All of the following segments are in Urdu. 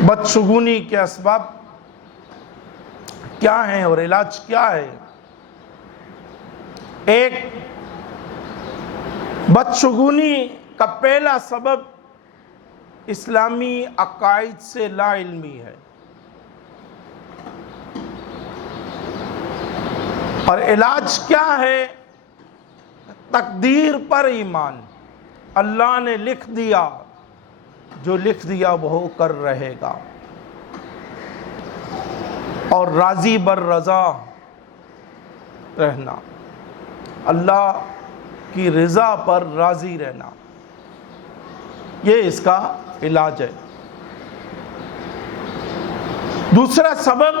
بدشگونی کے اسباب کیا ہیں اور علاج کیا ہے؟ ایک، بدشگونی کا پہلا سبب اسلامی عقائد سے لا علمی ہے، اور علاج کیا ہے؟ تقدیر پر ایمان۔ اللہ نے لکھ دیا، جو لکھ دیا وہ ہو کر رہے گا، اور راضی بر رضا رہنا، اللہ کی رضا پر راضی رہنا، یہ اس کا علاج ہے۔ دوسرا سبب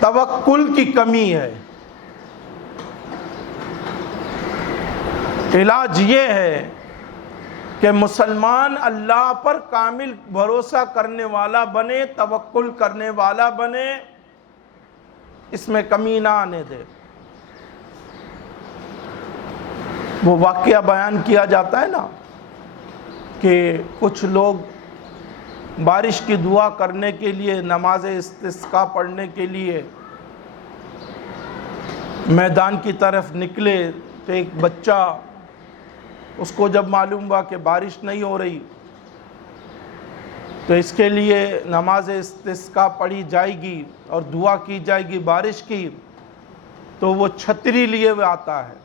توکل کی کمی ہے۔ علاج یہ ہے کہ مسلمان اللہ پر کامل بھروسہ کرنے والا بنے، توکل کرنے والا بنے، اس میں کمی نہ آنے دے۔ وہ واقعہ بیان کیا جاتا ہے نا کہ کچھ لوگ بارش کی دعا کرنے کے لیے، نماز استسقاء پڑھنے کے لیے میدان کی طرف نکلے تو ایک بچہ، اس کو جب معلوم ہوا کہ بارش نہیں ہو رہی تو اس کے لیے نماز استسقاء پڑھی جائے گی اور دعا کی جائے گی بارش کی، تو وہ چھتری لیے ہوئے آتا ہے،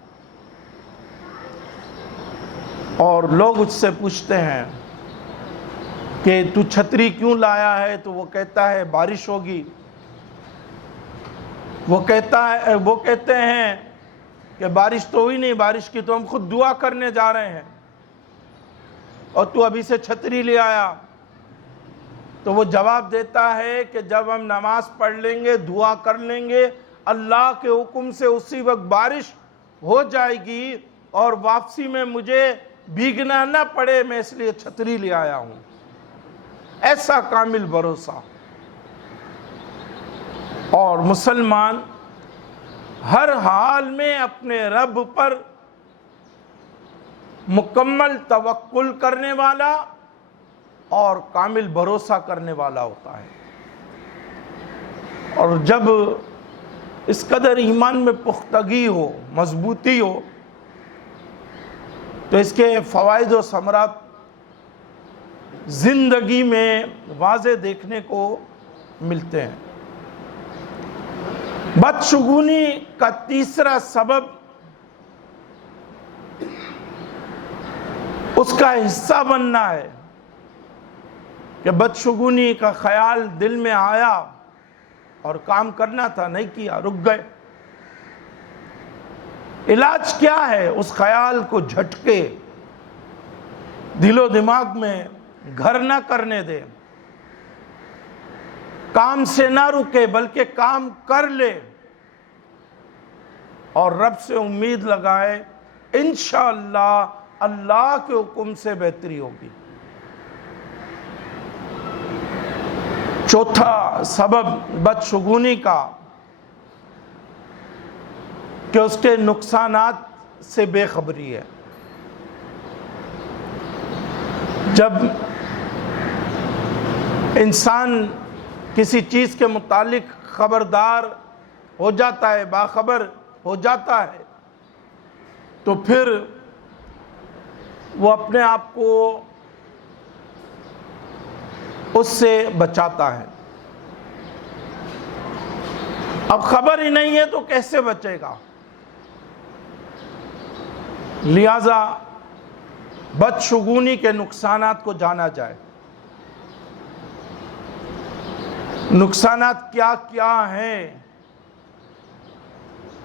اور لوگ اس سے پوچھتے ہیں کہ تو چھتری کیوں لایا ہے؟ تو وہ کہتا ہے بارش ہوگی۔ وہ کہتے ہیں کہ بارش تو ہوئی نہیں، بارش کی تو ہم خود دعا کرنے جا رہے ہیں، اور تو ابھی سے چھتری لے آیا۔ تو وہ جواب دیتا ہے کہ جب ہم نماز پڑھ لیں گے، دعا کر لیں گے، اللہ کے حکم سے اسی وقت بارش ہو جائے گی، اور واپسی میں مجھے بھیگنا نہ پڑے، میں اس لیے چھتری لے آیا ہوں۔ ایسا کامل بھروسہ۔ اور مسلمان ہر حال میں اپنے رب پر مکمل توکل کرنے والا اور کامل بھروسہ کرنے والا ہوتا ہے، اور جب اس قدر ایمان میں پختگی ہو، مضبوطی ہو، تو اس کے فوائد و ثمرات زندگی میں واضح دیکھنے کو ملتے ہیں۔ بدشگونی کا تیسرا سبب اس کا حصہ بننا ہے کہ بدشگونی کا خیال دل میں آیا اور کام کرنا تھا، نہیں کیا، رک گئے۔ علاج کیا ہے؟ اس خیال کو جھٹکے دل و دماغ میں گھر نہ کرنے دے، کام سے نہ رکے بلکہ کام کر لے، اور رب سے امید لگائے انشاءاللہ اللہ کے حکم سے بہتری ہوگی۔ چوتھا سبب بدشگونی کا کہ اس کے نقصانات سے بے خبری ہے۔ جب انسان کسی چیز کے متعلق خبردار ہو جاتا ہے، باخبر ہو جاتا ہے، تو پھر وہ اپنے آپ کو اس سے بچاتا ہے۔ اب خبر ہی نہیں ہے تو کیسے بچے گا؟ لہذا بدشگونی کے نقصانات کو جانا جائے۔ نقصانات کیا کیا ہیں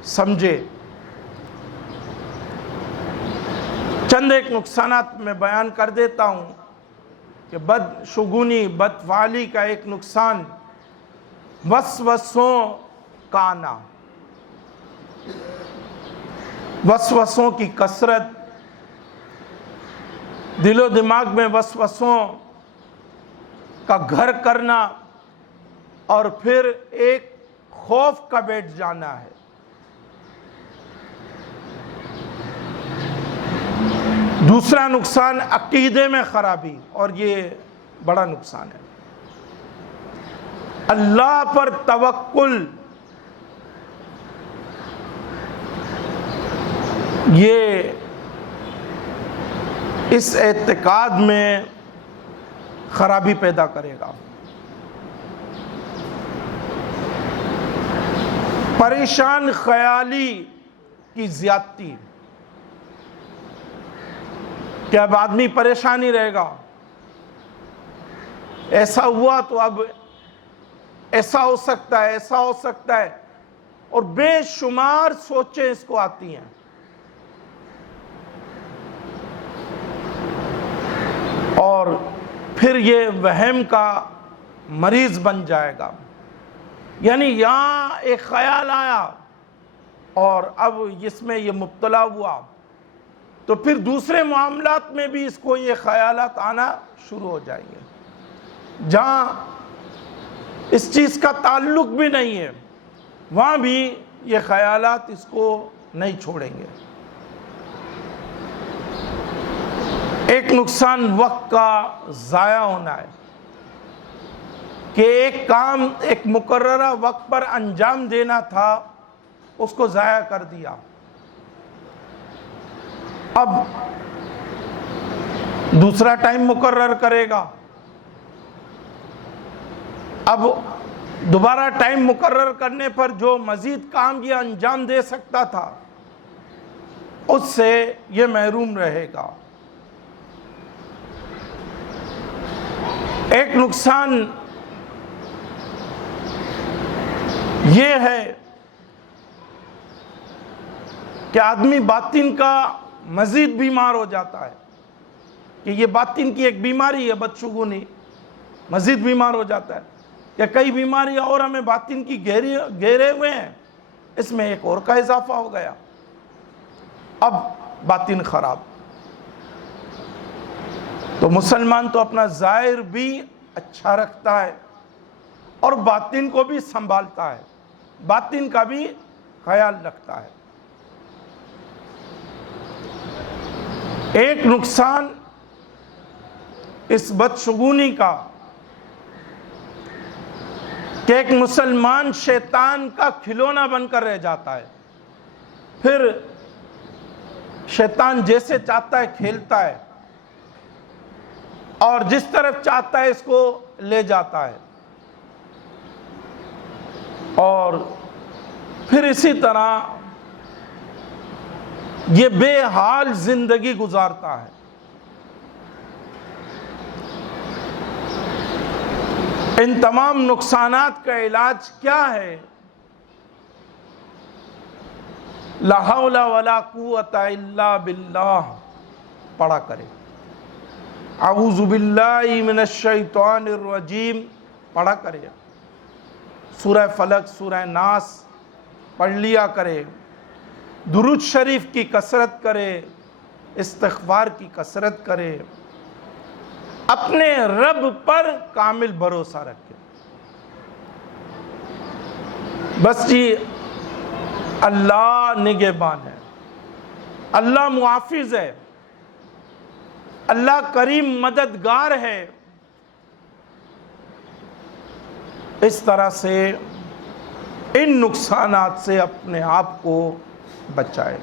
سمجھے۔ چند ایک نقصانات میں بیان کر دیتا ہوں کہ بدشگونی، بدفعلی کا ایک نقصان وسوسوں کا آنا، وسوسوں کی کثرت، دل و دماغ میں وسوسوں کا گھر کرنا، اور پھر ایک خوف کا بیٹھ جانا ہے۔ دوسرا نقصان عقیدے میں خرابی، اور یہ بڑا نقصان ہے۔ اللہ پر توکل، یہ اس اعتقاد میں خرابی پیدا کرے گا۔ پریشان خیالی کی زیادتی، کہ اب آدمی پریشان ہی رہے گا، ایسا ہوا تو اب ایسا ہو سکتا ہے، ایسا ہو سکتا ہے، اور بے شمار سوچیں اس کو آتی ہیں۔ اور پھر یہ وہم کا مریض بن جائے گا، یعنی یہاں ایک خیال آیا اور اب اس میں یہ مبتلا ہوا، تو پھر دوسرے معاملات میں بھی اس کو یہ خیالات آنا شروع ہو جائیں گے، جہاں اس چیز کا تعلق بھی نہیں ہے وہاں بھی یہ خیالات اس کو نہیں چھوڑیں گے۔ ایک نقصان وقت کا ضائع ہونا ہے، کہ ایک کام ایک مقررہ وقت پر انجام دینا تھا، اس کو ضائع کر دیا۔ اب دوسرا ٹائم مقرر کرے گا، اب دوبارہ ٹائم مقرر کرنے پر جو مزید کام یہ انجام دے سکتا تھا اس سے یہ محروم رہے گا۔ ایک نقصان یہ ہے کہ آدمی باطن کا مزید بیمار ہو جاتا ہے، کہ یہ باطن کی ایک بیماری ہے بدشگونی، مزید بیمار ہو جاتا ہے، کہ کئی بیماریاں اور ہمیں باطن کی گھیرے ہوئے ہیں، اس میں ایک اور کا اضافہ ہو گیا، اب باطن خراب۔ تو مسلمان تو اپنا ظاہر بھی اچھا رکھتا ہے اور باطن کو بھی سنبھالتا ہے، باطن کا بھی خیال رکھتا ہے۔ ایک نقصان اس بدشگونی کا کہ ایک مسلمان شیطان کا کھلونا بن کر رہ جاتا ہے، پھر شیطان جیسے چاہتا ہے کھیلتا ہے اور جس طرف چاہتا ہے اس کو لے جاتا ہے، اور پھر اسی طرح یہ بے حال زندگی گزارتا ہے۔ ان تمام نقصانات کا علاج کیا ہے؟ لا حول ولا قوت الا باللہ پڑھا کرے، اعوذ باللہ من الشیطان الرجیم پڑھا کرے، سورہ فلق سورہ ناس پڑھ لیا کرے، درود شریف کی کثرت کرے، استغفار کی کثرت کرے، اپنے رب پر کامل بھروسہ رکھے۔ بس جی اللہ نگہبان ہے، اللہ محافظ ہے، اللہ کریم مددگار ہے، اس طرح سے ان نقصانات سے اپنے آپ کو بچائے۔